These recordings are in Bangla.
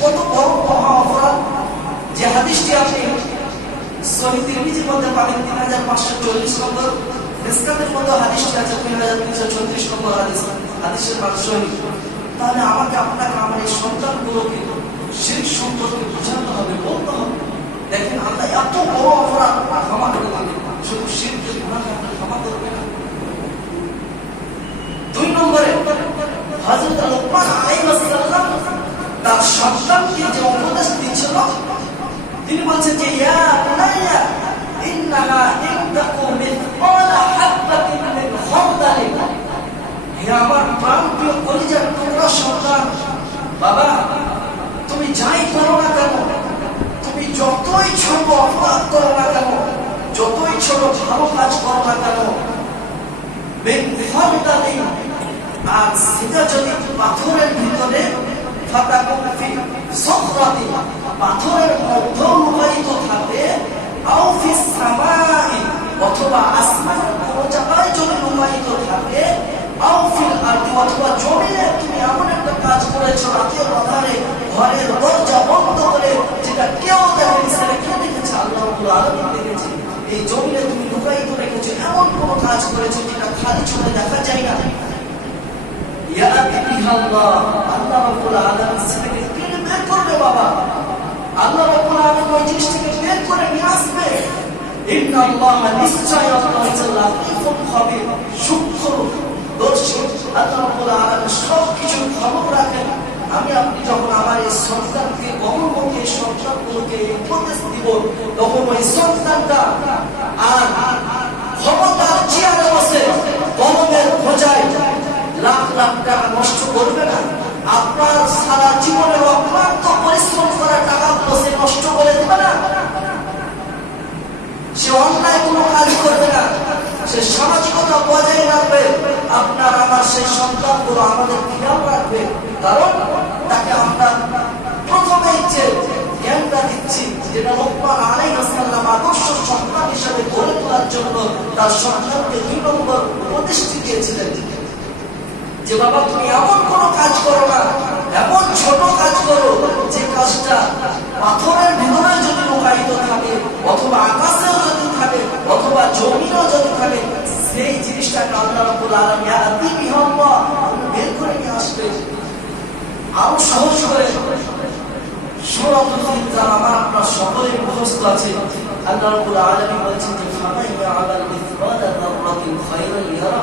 কত বড় মহা অপরাধ যে হাদিসটি আপনি সহি তিরমিজির মধ্যে পাবেন তিন হাজার পাঁচশো চল্লিশ নম্বর। মিসকাতের মধ্যে হাদিসটি আছে তিন হাজার তিনশো ছত্রিশ নম্বর হাদিস, হাদিসের সহি। তাহলে আমাকে আপনাকে, আমার এই সন্তানগুলোকে সেই সম্পর্কে বোঝাতে হবে, বলতে হবে। দেখেন, আল্লাহ এত বড় অপরাধ ক্ষমা করে দেবে শুধু গুণাকে আপনার ক্ষমা করবে না। দুই নম্বরে হযরত লোকমান আলাইহিস সালাম তার সন্তানকে যে উপদেশ দিচ্ছিল তিনি বলছেন যে, ইয়া বুনাইয়া, ইন্নাহা ইনতাকু মিসকালা হাববাতিন মিন খারদালিন হে আমার প্রাণপ্রিয় কলিজার টুকরা সন্তান, বাবা, তুমি যাই করো না কেন? তুমি যতই ছোট অপরাধ করো না কেন? যতই ছোট ভালো কাজ করো না কেন? আর সেটা যদি পাথরের ভিতরে পাথরের মধ্যে লুকায়িত থাকে আও ফি সামাই অথবা আসমানের কোনো যদি লুকায়িত থাকে কাজ করেছ ঘরের দরজা বন্ধ যেটা কেউ দেখেনি, সেটা কে দেখেছে? আল্লাহ দেখেছে। এই জমিনে তুমি লুকায়িত রেখেছো, এমন কোনো কাজ করেছ যেটা খালি চোখে দেখা যায় না। আল্লাহ খবীর রাখেন। আমি আপনি যখন আমার এই সন্তানকে, গর্ভবতী এই সন্তানগুলোকে উপদেশ দিব, তখন ওই সন্তানটা আর ক্ষমতার চেয়ারে বসে গরমের খোঁজায় লাখ লাখ টাকা নষ্ট করবে না। আপনার সারা জীবনের অক্লান্ত পরিশ্রম করা টাকাগুলো সে নষ্ট করে দেবে না। সে অন্যায় কোনো কাজ করবে না। সে সামাজিকতা বজায় রাখবে। আপনার আমার সেই সন্তানগুলো আমাদের খেয়াল রাখবে। কারণ তাকে আমরা প্রথমেই যে জ্ঞানটা দিচ্ছি, যেটা লোকমান আলাই আসাল্লাম আদর্শ সন্তান হিসেবে গড়ে তোলার জন্য তার সন্তানকে দুই নম্বর উপদেশটি দিয়েছিলেন যে বাবা, তুমি এমন কোন কাজ করো না, এমন ছোট কাজ করো যে কাজটা পাথরের ভিতরে যদি লুকায়িত থাকে, অথবা আকাশেও যদি থাকে, অথবা জমিনও যদি থাকে, সেই জিনিসটাকে আল্লাহ রাব্বুল আলামিন ইয়াতি বিহাল্লাহ বের করে নিয়ে আসবে। আরও সহজ করে। আমার আপনার সকলের মুখস্থ আছে। আল্লাহ রাব্বুল আলামিন বলেছেন যে, ফামাইয়া আলাল মিসকালা যাররাতিন খায়রান ইয়ারা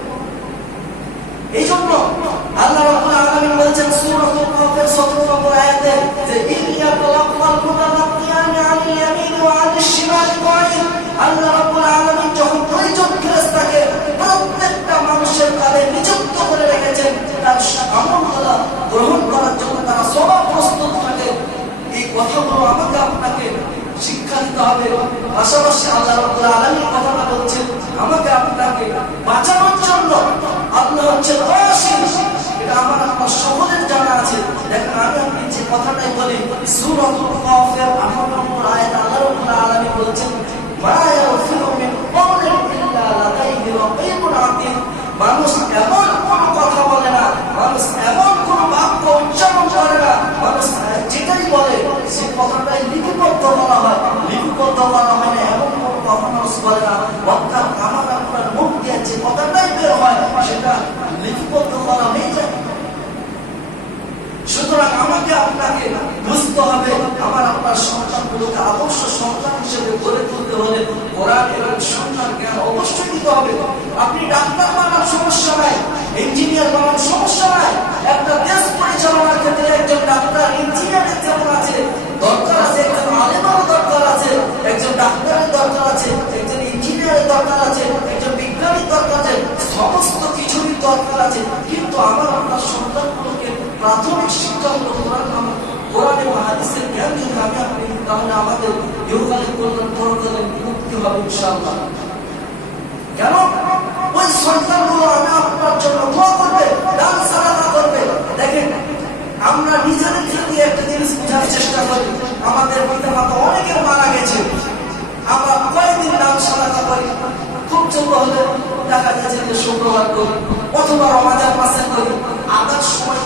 এই জন্য আল্লাহ রাব্বুল আলামিন বলেছেন সূরাতুল কাফের 17 নম্বর আয়াতে যে, ইল্লা তালাক্কাল মুতালাক্কিয়ান আনিল ইয়ামিন ওয়া আনিশ শিমাল কাঈদ আল্লাহ রাব্বুল আলামিন যখন দুইজন ফেরেশতাকে প্রত্যেকটা মানুষের কাঁধে নিযুক্ত করে রেখেছেন, তার আমলগুলো গ্রহণ করার জন্য তারা সবাই প্রস্তুত থাকে। এই কথাগুলো আমাকে আপনাকে শিক্ষা দিতে হবে। পাশাপাশি আল্লাহ রাব্বুল আলামিন কথাটা বলছেন, আমাকে আপনাকে বাঁচানোর জন্য আল্লাহ হচ্ছে অসীম এটা আমার আপনার সকলের জানা আছে। দেখেন, আমি আপনি যে কথাটাই বলি, সূরাতুল কাফের 18 নম্বর আয়াত আল্লাহ রাব্বুল আলামিন বলেছেন, মা ইয়ারফিউ মিন কওলিন ইল্লা লাদাইহি রাকীবুন আতীদ মানুষ এমন কোন কথা বলে না। মানুষ এমন কোন বাক্য উচ্চারণ করে না। মানুষ যেটাই বলে সে কথাটাই লিপিবদ্ধ বলা হয় লিপিবদ্ধ বলা হয় না এমন কোন কথা মানুষ বলে না অর্থাৎ আমার আপনার মুখ দিয়ে যে কথাটাই বের হয় সেটা লিপিবদ্ধ করা হয়ে যায় সুতরাং আমাকে আপনাকে বুঝতে হবে। আমার আপনার সন্তানগুলোকে আদর্শ সন্তান হিসেবে গড়ে তুলতে হলে কোরআন এবং সন্তান জ্ঞান অবশ্যই দিতে হবে। আপনি ডাক্তার বানার সমস্যা নাই, ইঞ্জিনিয়ার বানার সমস্যা নাই, একটা দেশ পরিচালনার ক্ষেত্রে একজন ডাক্তার ইঞ্জিনিয়ারের যেমন আছে, দরকার আছে, একজন আলেমারও দরকার আছে, একজন ডাক্তারের দরকার আছে, একজন ইঞ্জিনিয়ারের দরকার আছে, একজন বিজ্ঞানীর দরকার আছে, সমস্ত কিছুরই দরকার আছে। কিন্তু আমার আপনার সন্তানগুলোকে প্রাথমিক শিক্ষাগুলো কোরআন হাদিসের জ্ঞান যদি আমি আপনি তাহলে আমাদের ইহকালে কল্যাণ পরকালে মুক্তি হবে ইনশাআল্লাহ। কেন? ওই সন্তানগুলো আমি আপনার জন্য দোয়া করবে, দান সালাতা করবে। দেখেন, আমরা নিজেদের থেকে একটা জিনিস বোঝার চেষ্টা করি। আমাদের পিতা মাতা অনেকে মারা গেছে। আমরা কয়েকদিন দান সালাতা করি। খুব যোগ্য হলে দেখা যাচ্ছে যে শুক্রবার করি, অথবা রমাজান মাসে করি। আদার সময়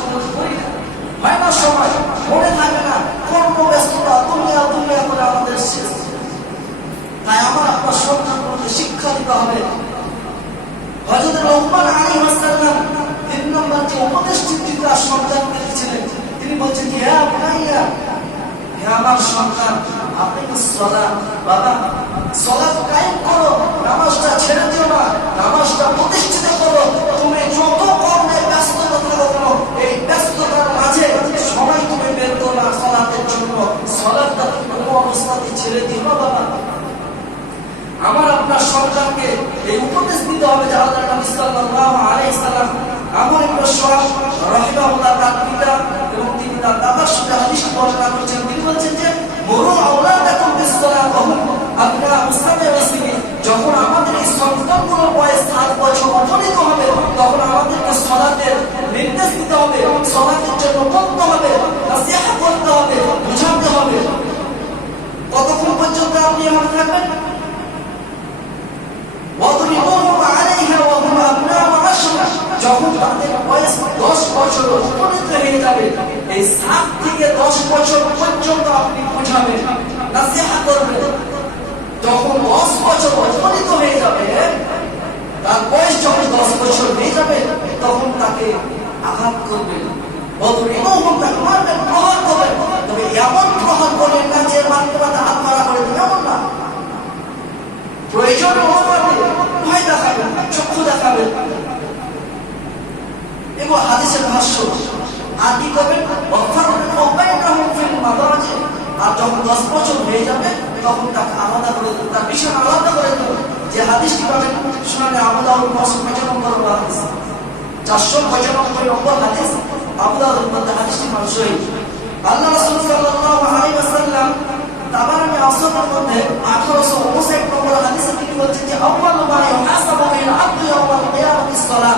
হয় সময় মনে থাকে না কর্ম ব্যস্ততা, দুনিয়া দুনিয়া করে আমাদের শেষ তাই আমার আপনার সন্তানগুলোকে শিক্ষা দিতে হবে। সালাম তিন নম্বর যে উপদেশ তিনি বলছেন যে হ্যাঁ ভাইয়া হে আমার সন্তান, আপনি তো সদা বাবা। সলাৎ কায়েম করো, নামাজটা ছেড়ে দিও না, নামাজটা প্রতিষ্ঠিত করো তুমি যত কর্মে ব্যস্ত থাকো কেন এই ব্যস্ততার মাঝে সময় তুমি বের করো না সলাতের সলাৎটা তুমি কোনো অবস্থাতে ছেড়ে না। বাবা আমার আপনার সন্তানকে এই উপদেশ দিতে হবে যে আল্লাহ নবী সাল্লাল্লাহু আলাইহি সাল্লাম আমর ইবনে শুআব রাহিমাহুল্লাহ তার পিতা এবং তিনি তার দাদার সাথে হাদিস বর্ণনা করেছেন। তিনি বলছেন যে, মুরু আওলাদাকুম হুম আবনা মুসলিমিন মুসলিমিন যখন আমাদের এই সন্তানগুলোর বয়স সাত বছর অতিরিক্ত হবে, তখন আমাদেরকে সলাতের দশ বছর উপনীত হয়ে যাবে। এই সাত থেকে দশ বছর পর্যন্ত আপনি বুঝাবেন, নাসিহা করবেন। যখন দশ বছর উপনীত হয়ে যাবে, তার বয়স যখন দশ বছর হয়ে যাবে, তখন তাকে আঘাত করবেন। বলুন এবং তবে এমন প্রহার করবেন না যে মারতে মারতে করে প্রয়োজন দেখাবেন, চক্ষু দেখাবেন ভাষ্য কি করবেন আর যখন দশ বছর যাবে, তখন তাকে আলাদা করে দেবে, তার বিষয় আলাদা করে দেবে। যে হাদিসটি পাবেন শুনানে আবুদাউল নশো পঁচানব্বই নম্বর হাদিস। চারশো পঁচানব্বই নম্বর হাদিস আবুদাউল মধ্যে হাদিসটি মানুষ আল্লাহ রাসূল সাল্লাল্লাহু আলাইহি ওয়াসাল্লাম তাবারানি আসরের মধ্যে 1859 নম্বর হাদিসে তিনি বলছেন যে, আউয়ালু মা ইউহাসাবু বিল আবদু ইয়াওমাল কিয়ামাতিস সালাহ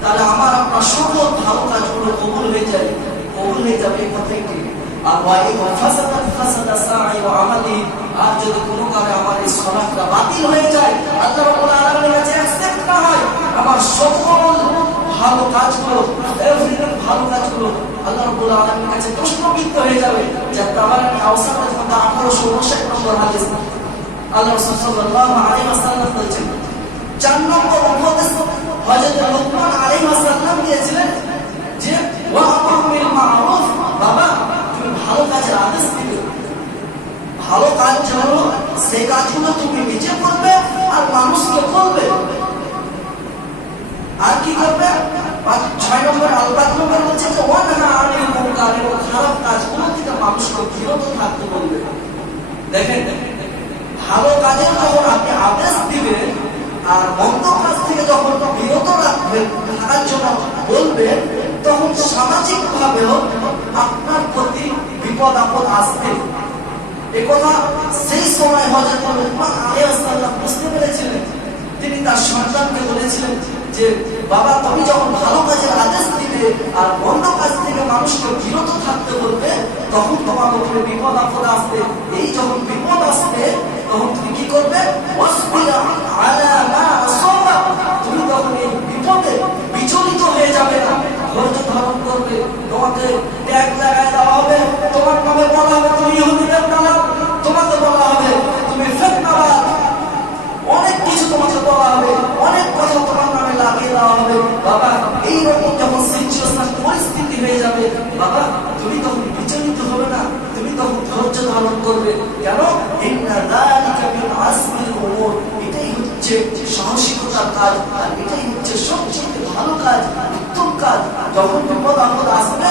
তাহলে আমার, আপনার সকল ভালো কাজগুলো কবুল হয়ে যায়, কবুল হয়ে যাবে কথাই ঠিক আর যদি কোনো কারণে আমার এই সলাপটা বাতিল হয়ে যায়, আল্লাহ হয়, আমার সকল ভালো কাজগুলো ভালো কাজগুলো, আল্লাহ রাব্বুল আলামিনের কাছে প্রশ্নবিদ্ধ হয়ে যাবে, যা তাবারানি আওসাতের মধ্যে 1859 নম্বর হাদিস, আল্লাহ রাসূল সাল্লাল্লাহু আলাইহি ওয়াসাল্লাম বলেছেন, চার নম্বর হযরত লুকমান আর মানুষকে আর করবে? পাঁচ, ছয় নম্বর আল নম্বর এবং খারাপ কাজগুলো থেকে মানুষকে বিরত থাকতে বলবে। দেখেন, ভালো কাজের যখন আপনি আদেশ দিবেন আর মন্দ কাজ থেকে যখন বিরত রাখবেন থাকার জন্য বলবেন, তখন সামাজিক ভাবেও আপনার প্রতি বিপদ আপদ আসবে। এ কথা সেই সময় হজরত সালাম বুঝতে পেরেছিলেন। তিনি তার সন্তানকে বলেছিলেন যে, বাবা, তুমি যখন ভালো কাজের আদেশ দিবে আর মন্দ কাজ থেকে মানুষকে বিরত থাকতে বলবে তখন তোমার উপরে বিপদ আপদ আসবে। এই যখন বিপদ আসবে, তখন তুমি কি করবে। তুমি তখন এই বিপদে বিচলিত হয়ে যাবে না। ধৈর্য ধারণ করবে। তোমাকে ট্যাগ লাগায় দেওয়া হবে। তোমার নামে বলা হবে, তুমি ইহুদিদের নামে তোমাকে বলা হবে, তুমি ফেতনাবাদ অনেক কিছু তোমাকে বলা হবে, অনেক কথা তোমার নামে লাগিয়ে দেওয়া হবে। বাবা, এইরকম যখন সিচুয়েশন পরিস্থিতি হয়ে যাবে, বাবা, তুমি তখন বিচলিত হবে না? তুমি তখন ধৈর্য ধারণ করবে। কেন? এটাই হচ্ছে সাহসিকতার কাজ, আর এটাই হচ্ছে সবচেয়ে ভালো কাজ, উত্তম কাজ। যখন বিপদ আপদ আসবে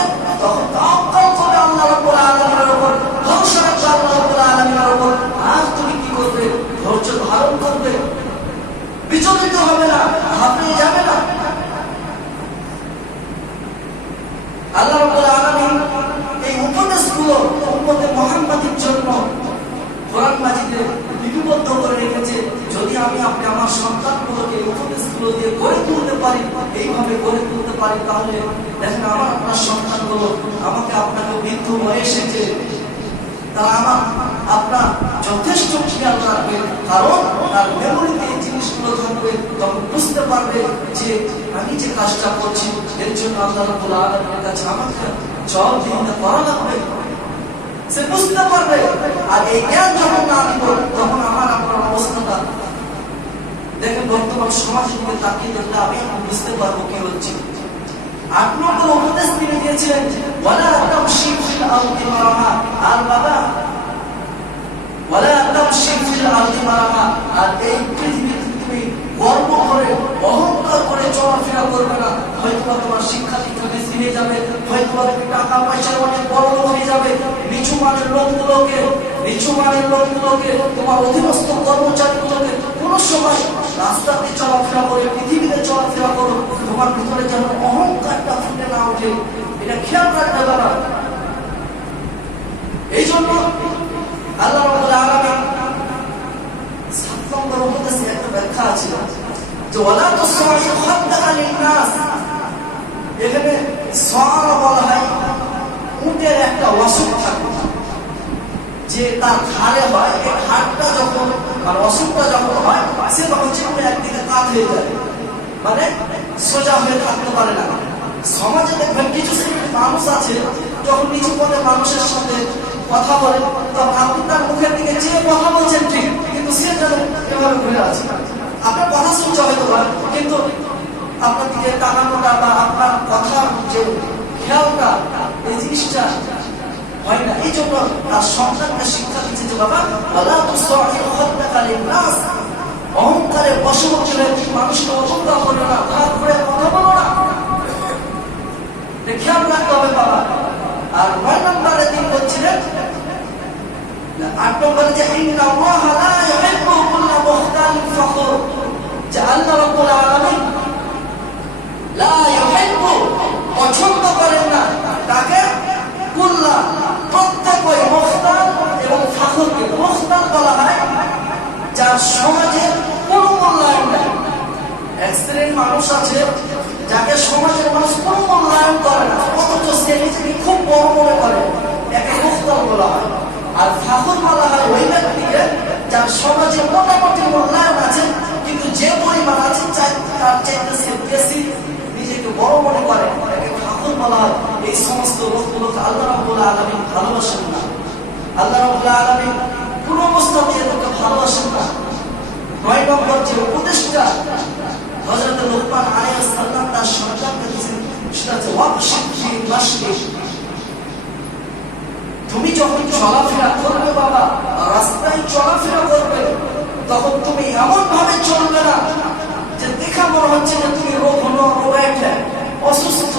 দিয়ে গড়ে তুলতে পারি, এইভাবে গড়ে তুলতে পারি, তাহলে দেখেন আমার আপনার সন্তানগুলো আমাকে আপনাকে বৃদ্ধ বয়সে যে তারা আমার, আপনার যথেষ্ট খেয়াল রাখবে, কারণ তার মেমোরিতে এই জিনিসগুলো থাকবে, তখন বুঝতে পারবে যে আমি যে কাজটা করছি, এর জন্য আল্লাহ রাব্বুল আলামিনের কাছে আমাকে জবাবদিহিতা করা লাগবে। সে বুঝতে পারবে। আর এই জ্ঞান যখন না দিব, তখন আমার আপনার অবস্থাটা দেখেন, বর্তমান সমাজের দিকে তাকিয়ে দেখলে আমি বুঝতে পারব কি হচ্ছে। আট উপদেশ তিনি দিয়েছিলেন ওয়ালা তামশি ফিল আরদি মারাহা, আর বাবা, ওয়ালা তামশি ফিল আরদি মারাহা, আর এই পৃথিবীতে তুমি গর্ব করে, অহংকার করে চলাফেরা করবে না। হয়তো তোমার শিক্ষা দীক্ষা বেশি হয়ে যাবে হয়তো টাকা পয়সা অনেক বড় হয়ে যাবে। নিচু মানের লোকগুলোকে, নিচু মানের লোকগুলোকে, তোমার অধীনস্থ কর্মচারীগুলোকে কোনো সময় রাস্তাতে চলাফেরা করে, পৃথিবীতে চলাফেরা করো, তোমার ভিতরে যেন অহংকারটা ফুটে না ওঠে। এটা খেয়াল রাখতে পারা এই জন্য আল্লাহ একটা ব্যাখ্যা আছে। একটা অসুখ থাকে যে তার ঘাড়ে হয়, এই ঘাড়টা যখন আর অসুখটা যখন হয়, সে তখন যেমন একদিকে কাত হয়ে যায়। মানে সোজা হয়ে থাকতে পারে না। সমাজে দেখবেন কিছু শ্রেণির মানুষ আছে, যখন নিচু পদে মানুষের সাথে কথা বলে, তখন আপনি তার মুখের দিকে চেয়ে কথা বলছেন ঠিক, কিন্তু সে যেন এভাবে ঘুরে আছে। আপনার কথা শুনছে হয়তো কিন্তু আপনার দিকে টাকানোটা বা আপনার কথার যে খেয়ালটা, এই জিনিসটা হয় না। এই জন্য তার সন্তানকে শিক্ষা দিচ্ছে যে, বাবা আল্লাহ তো হত্যাকালীন নাস। অহংকারে তুমি মানুষকে অহংকার করো না, ভাগ করে কথা বলো না। খেয়াল রাখতে হবে, বাবা। আর নয় নম্বরে তিনি বলছিলেন আট নম্বরে যে ইন্না আল্লাহ লা ইউহিব্বু কুল্লা মুখতালিন ফখর। যে, আল্লাহ রাব্বুল আলামিন লা ইউহিব্বু, পছন্দ করেন না তাকে কুল্লা প্রত্যেক ওই মুখতাল এবং ফাখরকে মুখতাল বলা হয় যার সমাজে কোনো মূল্যায়ন নেই এক শ্রেণির মানুষ আছে যাকে সমাজের মানুষ কোনো মূল্যায়ন করে না অথচ সে নিজেকে খুব বড় মনে করে একে মুখতাল বলা হয় আর ফাখর বলা হয় ওই ব্যক্তিকে যার সমাজে মোটামুটি মূল্যায়ন আছে কিন্তু যে পরিমাণ আছে চাই- তার চাইতে সে বেশি নিজেকে বড় মনে করে একে ফাখর বলা হয় এই সমস্ত লোকগুলোকে আল্লাহ রাব্বুল আলামিন ভালোবাসেন না আল্লাহ রাব্বুল আলামিন কোন অবস্থাতে এদেরকে ভালোবাসেন না নয় নম্বর যে উপদেশটা হযরত লোকমান আলাইহিস সালাম তার সন্তানকে দিয়েছেন সেটা ওয়াকশিক ফি মাশরিক তুমি যখন চলাফেরা করবে বাবা, রাস্তায় চলাফেরা করবে, তখন তুমি এমন ভাবে চলবে না যে দেখা মনে হচ্ছে যে তুমি রোগ হলো অসুস্থ।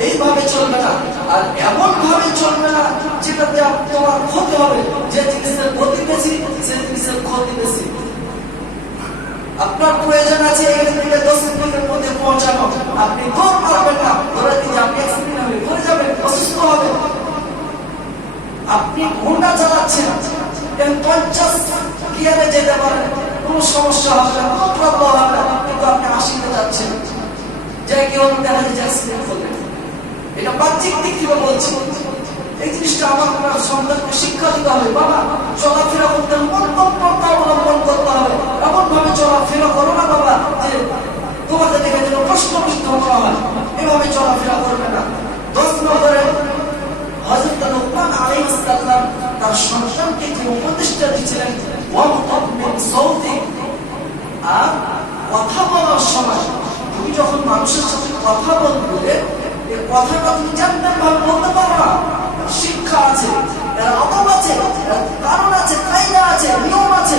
এইভাবে চলবে না। আর এমন ভাবে চলবে না যেটাতে তোমার ক্ষতি হবে। যে জিনিসের গতি বেশি সে জিনিসের ক্ষতি বেশি। আপনার প্রয়োজন আছে এখান দশ মিনিটের মধ্যে পৌঁছানো। আপনি দৌড় মারবেন না। ধরে দিন আপনি অ্যাক্সিডেন্ট হবে মরে যাবেন, অসুস্থ হবে আপনি ঘণ্টা চালাচ্ছেন। পঞ্চাশ গিয়ারে যেতে পারেন। কোনো সমস্যা হবে না, কোনো প্রবলেম হবে না। কিন্তু আপনি আশিতে যাচ্ছেন। যে কেউ দেখা যাচ্ছে অ্যাক্সিডেন্ট করলেন। এটা বাহ্যিক দিক থেকে বলছি। এই জিনিসটা আমার সন্তানকে শিক্ষা দিতে হবে। বাবা, চলাফেরা করতে মন পন্থা অবলম্বন করতে হবে। এমন ভাবে চলাফেরা করো না বাবা। যে তোমাকে দেখে যেন প্রশ্নবিদ্ধ করা হয়। এভাবে চলাফেরা করবে না। দশ নম্বরে, হযরত লোকমান আলাইহিস সালাম তার সন্তানকে যে ওয়ামতাব আর কথা বলার সময় তুমি যখন মানুষের সাথে কথা বলবে এই কথাটা তুমি জানতে ভাবে বলতে পারো না শিক্ষা আছে আদব আছে কারণ আছে, কায়দা আছে, নিয়ম আছে।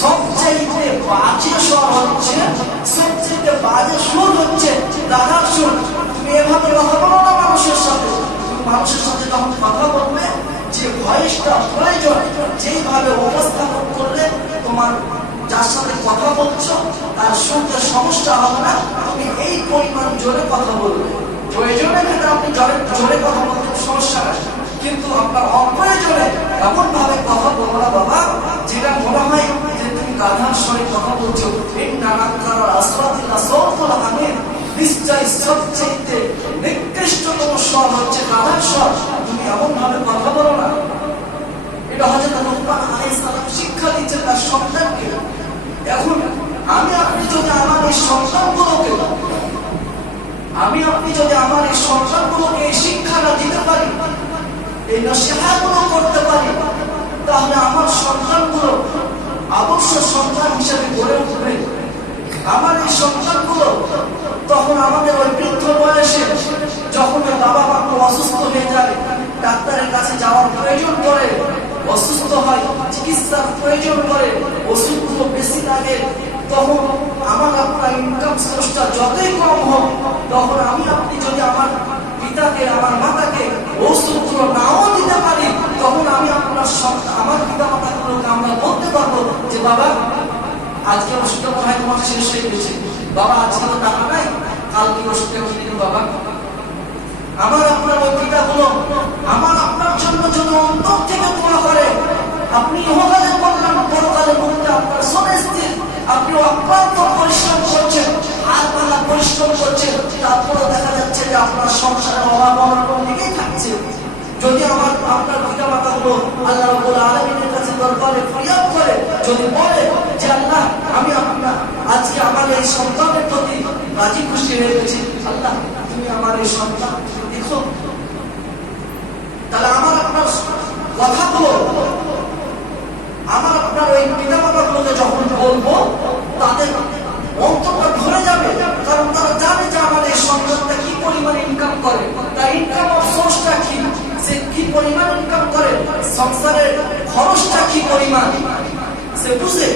সবচাইতে বাজে স্বর হচ্ছে, সবচাইতে বাজে সুর হচ্ছে দাদার সুর। এভাবে কথা বলো না মানুষের সাথে। মানুষের সাথে যখন কথা বলবে, যে ভয়েসটা প্রয়োজন, যেইভাবে উপস্থাপন করলে তোমার যার সাথে কথা বলছো, তার সঙ্গে সমস্যা হবে না। তুমি এই পরিমাণ জোরে কথা বলবে। প্রয়োজনের ক্ষেত্রে আপনি জোরে জোরে কথা বলতে সমস্যা নাই। কিন্তু আপনার অপ্রয়োজনে এমন ভাবে কথা বলব না বাবা, যেটা মনে হয় যে তুমি গাধার স্বরে কথা বলছো। এই কারণ নিশ্চয় সবচেয়ে নিকৃষ্টতম স্বর হচ্ছে গাধার স্বর। তুমি এমন ভাবে কথা বলো না। এটা হচ্ছে শিক্ষা দিচ্ছেন তার সন্তানকে। এখন আমি আপনি যদি আমার এই সন্তানগুলোকে, আমি আপনি যদি আমার এই সন্তানগুলোকে এই শিক্ষাটা দিতে পারি এই নসিহাগুলো করতে পারি, তাহলে আমার সন্তানগুলো আদর্শ সন্তান হিসেবে গড়ে উঠবে। আমার এই সন্তানগুলো তখন আমাদের ওই বৃদ্ধ বয়সে যখন বাবা মা অসুস্থ হয়ে যায়, ডাক্তারের কাছে যাওয়ার প্রয়োজন পড়ে, অসুস্থ হয়, চিকিৎসার প্রয়োজন পড়ে, ওষুধগুলো বেশি লাগে, তখন আমার আপনার ইনকাম সোর্সটা যতই কম হোক, তখন আমি আপনি যদি আমার পিতাকে, আমার মাতাকে ওষুধগুলো নাও দিতে পারি, তখন আমি আপনার আমার পিতা মাতাগুলোকে আমরা বলতে পারব যে, বাবা, আজকে ওষুধটা মনে হয় তোমার শেষ হয়ে গেছে বাবা, আজকে তো টাকা নাই, কালকে ওষুধটা কিনে বাবা। আমার আপনার ওই পিতাগুলো আমার আপনার জন্য জন্য অন্তর থেকে দোয়া করে। আপনি ইহকালে করলেন, পরকালে মুক্তি আপনার সুনিশ্চিত আপনি অক্লান্ত পরিশ্রম করছেন আর বেলা পরিশ্রম করছেন, তারপরেও দেখা যাচ্ছে যে আপনার সংসারের অভাব অনটন দিকেই থাকছে। যদি আমার আপনার পিতা মাতাগুলো আল্লাহ রাব্বুল আলামিনের কাছে দরবারে ফরিয়াদ করে, যদি বলে যে আল্লাহ, আমি আপনার, আজকে আমার এই সন্তানের প্রতি রাজি খুশি হয়ে গেছি, আল্লাহ, তুমি আমার এই সন্তান দেখো। তাহলে আমার আপনার কথাগুলো, আমার আপনার ওই পিতা মাতাগুলোকে যখন বলব, তাদের অন্তরটা ধরে যাবে, কারণ তারা জানে যে আমার এই সন্তানটা কি পরিমাণ ইনকাম করে, তার ইনকাম অফ সোর্সটা কি? পরিমাণ ইনকাম করে, সংসারের খরচটা কি পরিমাণ? সে বুঝে।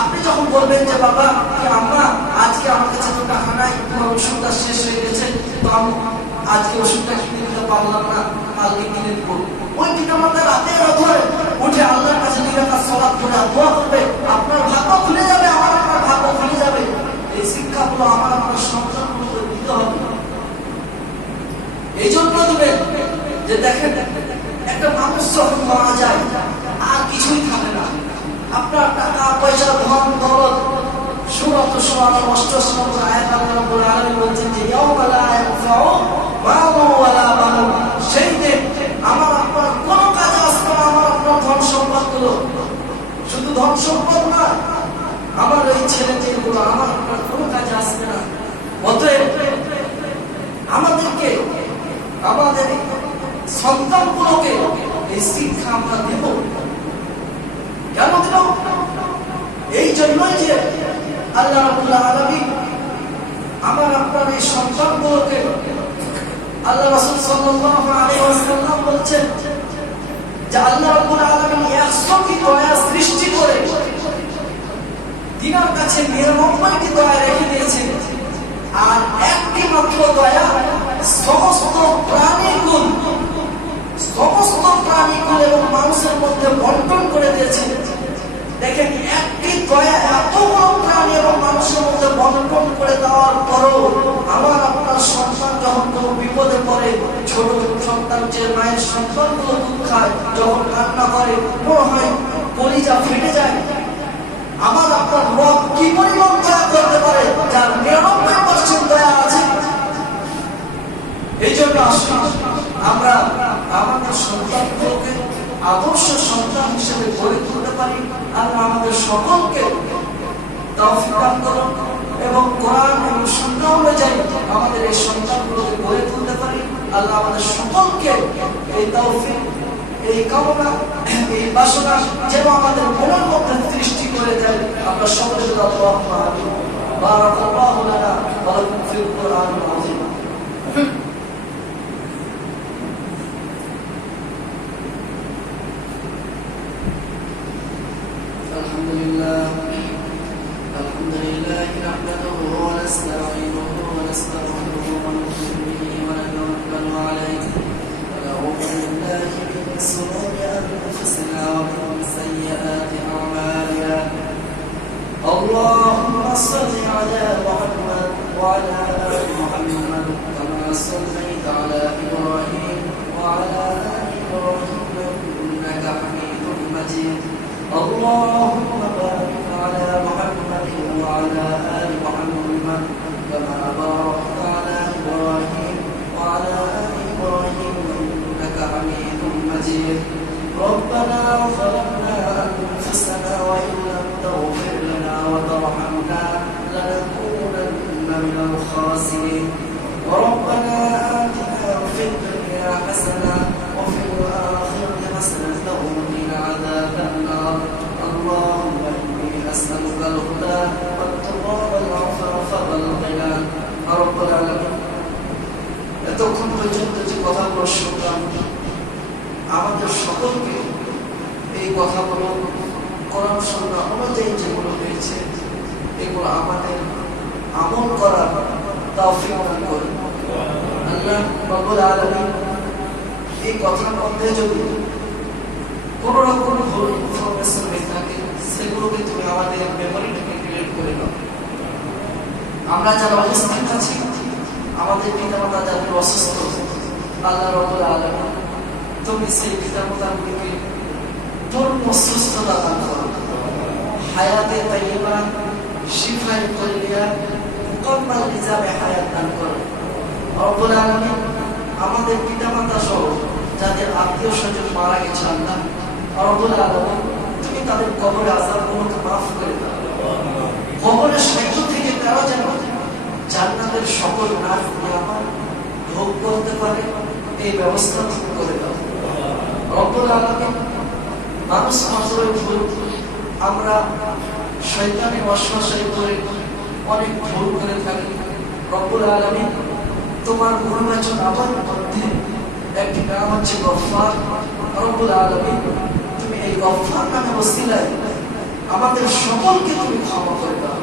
আপনি যখন বলবেন যে, বাবা আম্মা, আজকে আমার কাছে তো টাকা নাই, তোমার ওষুধটা শেষ হয়ে গেছে, তো আমি আজকে ওষুধটা কিনে দিতে পারলাম না, কালকে কিনে দিব। ওই পিতা মাতা রাতে ধরে উঠে আল্লাহর কাছে দুই রাখা সলাপ করে দোয়া করবে, আপনার ভাগ্য খুলে যাবে, আমার আপনার ভাগ্য খুলে যাবে। এই শিক্ষাগুলো আমার আমার সন্তানগুলোকে দিতে হবে। এই জন্য দেবেন যে দেখেন, একটা মানুষ যখন মারা যায়, আর কিছুই থাকে না। আপনার টাকা, পয়সা, ধন, দলত, সুরত সুরাত অষ্ট নম্বর আয়াত আল্লাহ আলামিন বলছেন যে ইয়াও লা ইয়ানফাউ মালু ওয়ালা বানুন। সেই দিন আমার আপনার কোনো কাজে আসবে না আমার আপনার ধন সম্পদগুলো শুধু ধন সম্পদ না আমার এই ছেলে মেয়েগুলো আমার আপনার কোনো কাজে আসবে না অতএব আমাদেরকে আমাদের সন্তানগুলোকে এই শিক্ষা আমরা দেব কেন দেব এই জন্যই যে আল্লাহ রাবুল্লাহ আলমী আমার আপনার এই সন্তানগুলোকে আল্লাহ রাসূল সাল্লাল্লাহু আলাইহি ওয়াসাল্লাম বলছেন যে আল্লাহ রাব্বুল আলামিন 100 টি দয়া সৃষ্টি করে দিনার কাছে 99 টি দয়া রেখে দিয়েছেন। আর একটি মাত্র দয়া সমস্ত প্রাণীগুণ সমস্ত প্রাণীগুণ এবং মানুষের মধ্যে বন্টন করে দিয়েছেন দেখেন, একটি দয়া এত বড় প্রাণী এবং মানুষের মধ্যে বন্টন করে দেওয়ার পরও আমার আপনার সন্তান যখন কোনো বিপদে পড়ে, ছোট সন্তান যে মায়ের সন্তানগুলো দুধ খায়, যখন কান্না করে, মনে হয় কলিজা ফেটে যায়। আমার আপনার রব কি পরিমাণ দয়া করতে পারে? যার নিরানব্বই পার্সেন্ট দয়া আছে। এই জন্য আসুন, আমরা আমাদের সন্তানদেরকে আদর্শ সন্তান হিসেবে গড়ে তুলতে পারি আর আমাদের সকলকে দান করুন এবং কোরআন এবং সন্ধ্যা অনুযায়ী আমাদের এই সন্তানগুলোকে গড়ে তুলতে পারি। আল্লাহ আমাদের সকলকে এই তৌফিক, এই কামনা, এই বাসনা যেন আমাদের মনের মধ্যে সৃষ্টি করে দেয়। আমরা সকলে বারাক আল্লাহ হলে না লাকুম ফিল কোরআন আযীম। الحمد لله نحمده ونستعينه ونستغفره ونتوكل عليه. ونعوذ بالله من شرور أنفسنا ومن سيئات أعمالنا. اللهم صل على محمد وعلى آل محمد كما صليت শুনলাম আমাদের সকলকে এই কথাগুলো কোরআন সুন্নাহ অনুযায়ী যেগুলো হয়েছে, এগুলো আমাদের আমল করার হয়ে থাকে, সেগুলোকে তুমি আমাদের মেমোরি থেকে ডিলিট করে দাও। আমরা যারা অবস্থান আছি, আমাদের পিতামাতা যাদের অসুস্থ আল্লাহ রব্বুল আলামিন তুমি সেই পিতামাতাগুলিকে পূর্ণ সুস্থতা দান করো। হায়াতে তাইয়্যিবা, শিফায়ে কুল্লিয়া মুকাম্মাল নিজামে হায়াত দান করো। রব্বুল আলামিন আমাদের পিতামাতা সহ যাদের আত্মীয় স্বজন মারা গেছে আল্লাহ, রব্বুল আলামিন তুমি তাদের কবরে আযাবগুলোকে মাফ করে দাও। কবরের সাহিত্য থেকে তারা যেন জান্নাতের সকল নাজ নিয়ামত ভোগ করতে পারে এই ব্যবস্থা করে দাও রব্বুল আলামিন মানুষ মাত্রই ভুল আমরা শয়তানের অশ্বাসায় করে অনেক ভুল করে থাকি। রব্বুল আলামিন, তোমার গুণবাচন আমার মধ্যে একটি নাম হচ্ছে গফফার রব্বুল আলামিন, তুমি এই গফফার নামে ওসিলায় আমাদের সকলকে তুমি ক্ষমা করে দাও।